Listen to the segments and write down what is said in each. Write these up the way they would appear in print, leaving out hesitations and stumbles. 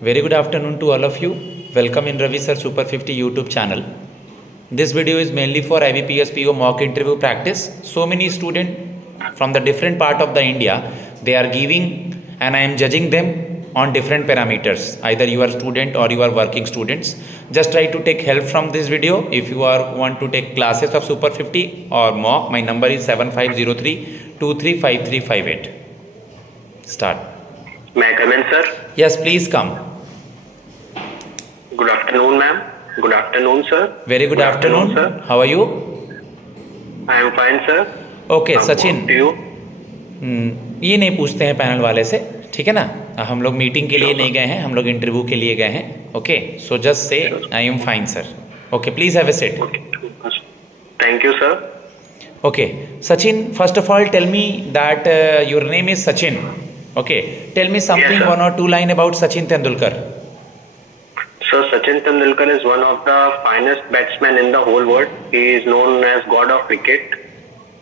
Very good afternoon to all of you. Welcome in Ravi Sir Super 50 YouTube channel. This video is mainly for IBPS PO mock interview practice. So many students from the different part of the India, they are giving and I am judging them on different parameters. Either you are student or you are working students. Just try to take help from this video. If you are want to take classes of Super 50 or mock, my number is 7503 235358. Start. May I come in, sir? Yes, please come. Good afternoon, ma'am. Good afternoon, sir. Very good afternoon, sir. How are you? I am fine, sir. Okay, Sachin To you? ये नहीं पूछते हैं panel वाले से, ठीक है ना? हम लोग मीटिंग के लिए नहीं गए हैं, हम लोग इंटरव्यू के लिए गए हैं. Okay, so just say I am fine sir. Okay, please have a seat. Thank you, sir. Okay, Sachin, first of all, tell me that your name is Sachin. Okay, tell me something, Yes, sir. one or two line about Sachin Tendulkar. So, Sachin Tendulkar is one of the finest batsmen in the whole world. He is known as God of Cricket.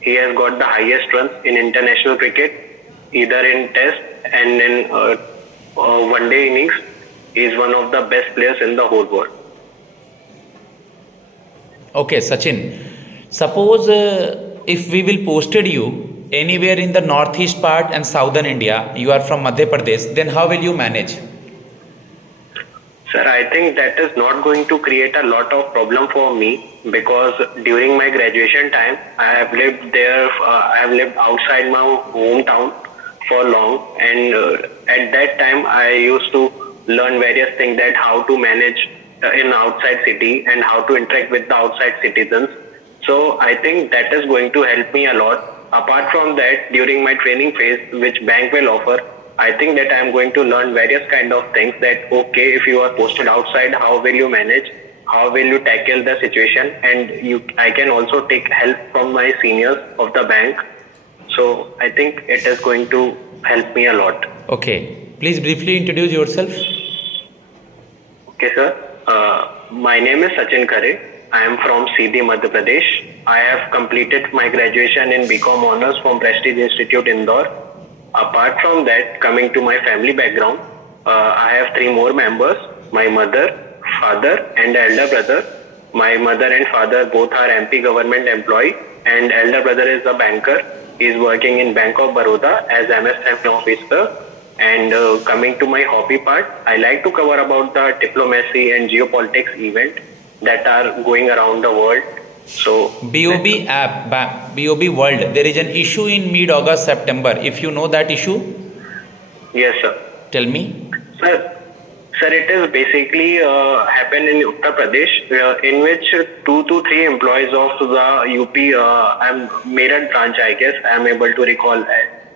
He has got the highest runs in international cricket, either in Test and in one-day innings. He is one of the best players in the whole world. Okay, Sachin, suppose if we will posted you anywhere in the northeast part and southern India, you are from Madhya Pradesh, then how will you manage? Sir, I think that is not going to create a lot of problem for me because during my graduation time, I have lived there. I have lived outside my hometown for long, and at that time, I used to learn various things that how to manage in outside city and how to interact with the outside citizens. So I think that is going to help me a lot. Apart from that, during my training phase, which bank will offer, I think that I am going to learn various kind of things that, okay, if you are posted outside, how will you manage? How will you tackle the situation? And I can also take help from my seniors of the bank. So I think it is going to help me a lot. Okay, please briefly introduce yourself. Okay, sir. My name is Sachin Khare. I am from Sidi, Madhya Pradesh. I have completed my graduation in BCom Honors from Prestige Institute, Indore. Apart from that, coming to my family background, I have three more members, my mother, father and elder brother. My mother and father both are MP government employee and elder brother is a banker. He is working in Bank of Baroda as MSME officer. And coming to my hobby part, I like to cover about the diplomacy and geopolitics event that are going around the world. So BOB app, BOB World, there is an issue in mid-August, September. If you know that issue, yes, sir. tell me. Sir, it is basically happened in Uttar Pradesh, in which 2 to 3 employees of the UP, Meerut branch, I guess, I am able to recall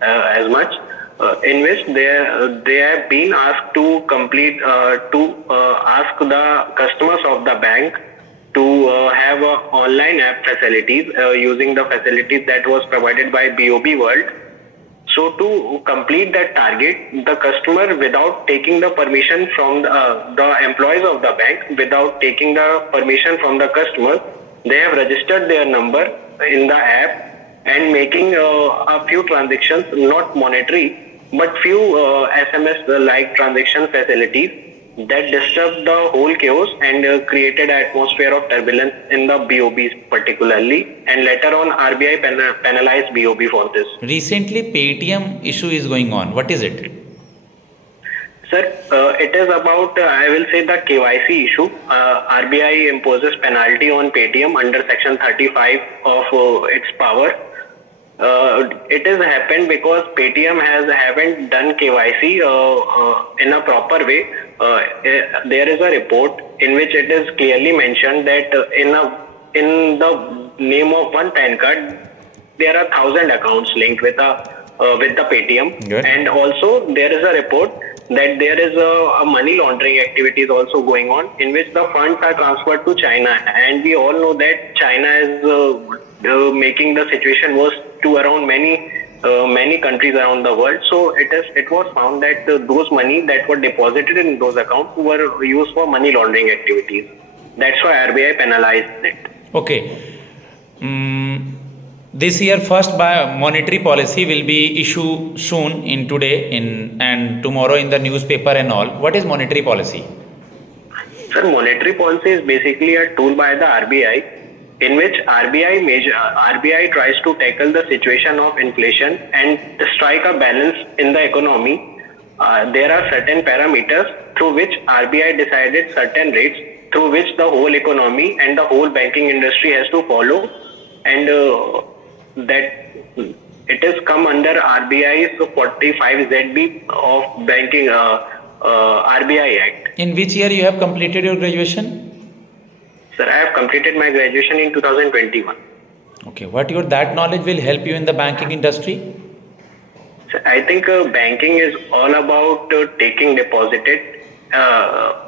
as much, in which they have been asked to complete, ask the customers of the bank to have online app facilities using the facilities that was provided by BOB World. So to complete that target, the customer, without taking the permission from the employees of the bank, without taking the permission from the customer, they have registered their number in the app and making a few transactions, not monetary, but few SMS-like transaction facilities that disturbed the whole chaos and created an atmosphere of turbulence in the BOBs particularly, and later on RBI penalized BOB for this. Recently, Paytm issue is going on. What is it? Sir, it is about, I will say, the KYC issue. RBI imposes penalty on Paytm under section 35 of its power. It has happened because Paytm haven't done KYC in a proper way. There is a report in which it is clearly mentioned that in the name of one PAN card, there are 1,000 accounts linked with the Paytm. Good. And also there is a report that there is a money laundering activities also going on, in which the funds are transferred to China, and we all know that China is making the situation worse to around many countries around the world. So it was found that those money that were deposited in those accounts were used for money laundering activities. That's why RBI penalized it. Okay. This year, first by monetary policy will be issued soon in today in and tomorrow in the newspaper and all. What is monetary policy? Sir, monetary policy is basically a tool by the RBI in which RBI tries to tackle the situation of inflation and strike a balance in the economy. There are certain parameters through which RBI decided certain rates through which the whole economy and the whole banking industry has to follow, and that it has come under RBI's 45ZB of banking RBI Act. In which year you have completed your graduation? Sir, I have completed my graduation in 2021. Okay, what your that knowledge will help you in the banking industry? So I think banking is all about taking deposited.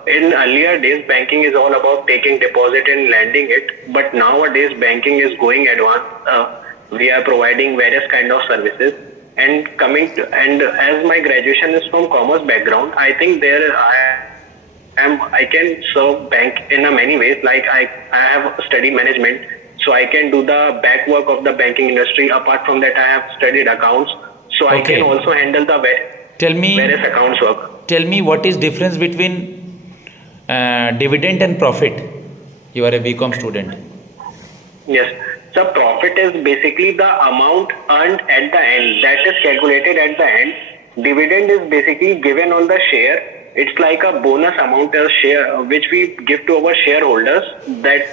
In earlier days, banking is all about taking deposit and lending it. But nowadays, banking is going advanced. We are providing various kind of services. And as my graduation is from commerce background, I think I can serve bank in a many ways. Like I have studied management, so I can do the back work of the banking industry. Apart from that, I have studied accounts, so I Okay. can also handle the Tell me, various accounts work. tell me what is difference between dividend and profit? You are a BCom student. Yes. So profit is basically the amount earned at the end. That is calculated at the end. Dividend is basically given on the share. It's like a bonus amount of share which we give to our shareholders that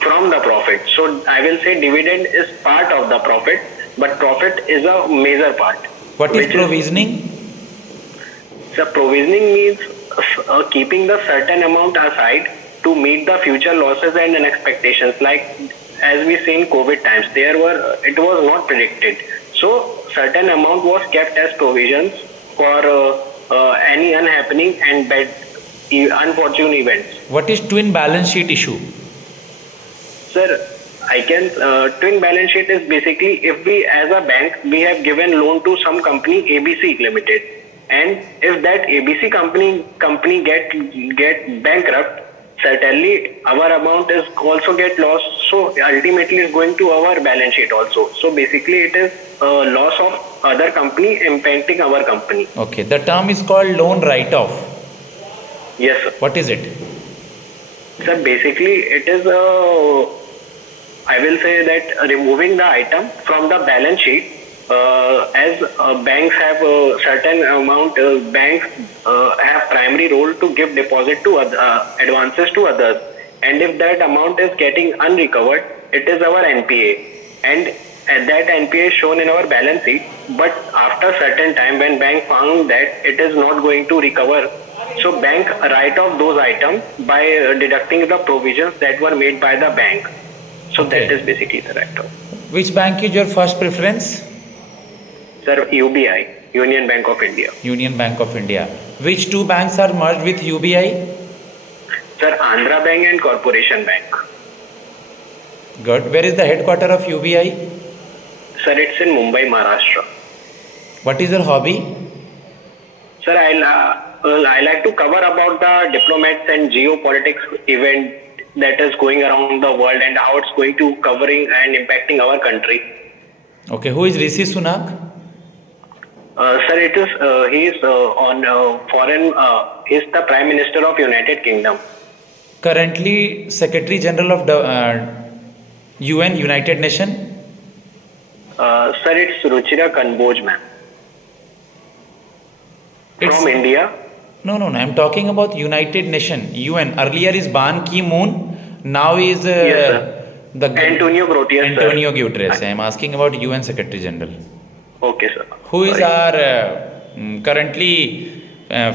from the profit. So I will say dividend is part of the profit, but profit is a major part. What is which provisioning? So provisioning means keeping the certain amount aside to meet the future losses and expectations. Like as we see in COVID times, it was not predicted. So certain amount was kept as provisions for any unhappening and bad unfortunate events. What is twin balance sheet issue? Sir, twin balance sheet is basically if we as a bank we have given loan to some company ABC Limited, and if that ABC company get bankrupt, certainly our amount is also get lost. So ultimately it's going to our balance sheet also. So basically it is a loss of other company impacting our company. Okay, the term is called loan write-off. Yes, sir. What is it? So basically it is I will say that removing the item from the balance sheet, as banks have a certain amount, banks have primary role to give deposit to advances to others, and if that amount is getting unrecovered, it is our NPA, and that NPA is shown in our balance sheet. But after certain time, when bank found that it is not going to recover, so bank write off those items by deducting the provisions that were made by the bank. So Okay. that is basically the write-off. Which bank is your first preference? Sir, UBI, Union Bank of India. Union Bank of India. Which two banks are merged with UBI? Sir, Andhra Bank and Corporation Bank. Good. Where is the headquarter of UBI? Sir, it's in Mumbai, Maharashtra. What is your hobby? Sir, I like to cover about the diplomats and geopolitics event that is going around the world and how it's going to covering and impacting our country. Okay. Who is Rishi Sunak? Sir, he is on foreign. He is the Prime Minister of United Kingdom. Currently Secretary General of the UN, United Nation. Sir, it's Ruchira Kanboj, ma'am. It's- From India. No. I'm talking about United Nation, UN. Earlier is Ban Ki-moon. Now is Yes, sir. the Antonio Guterres, Antonio Guterres. I am asking about UN Secretary General. Okay, sir. Who is Sorry. our currently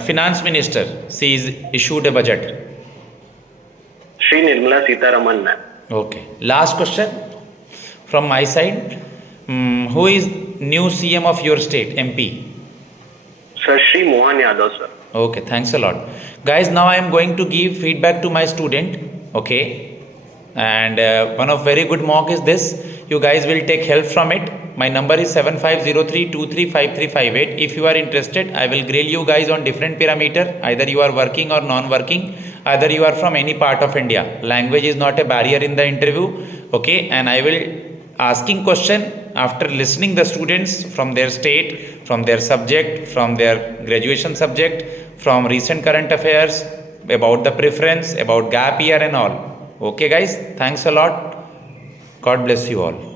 finance minister? She is issued a budget. Shri Nirmala Sitharaman, ma'am. Okay. Last question from my side. Who is new CM of your state, MP? Sir, Shri Mohan Yadav, sir. Okay, thanks a lot. Guys, now I am going to give feedback to my student. Okay. And one of very good mock is this. You guys will take help from it. My number is 7503235358. If you are interested, I will grill you guys on different parameter. Either you are working or non-working. Either you are from any part of India. Language is not a barrier in the interview. Okay. And I will asking question after listening the students from their state, from their subject, from their graduation subject, from recent current affairs, about the preference, about gap year and all. Okay guys, thanks a lot. God bless you all.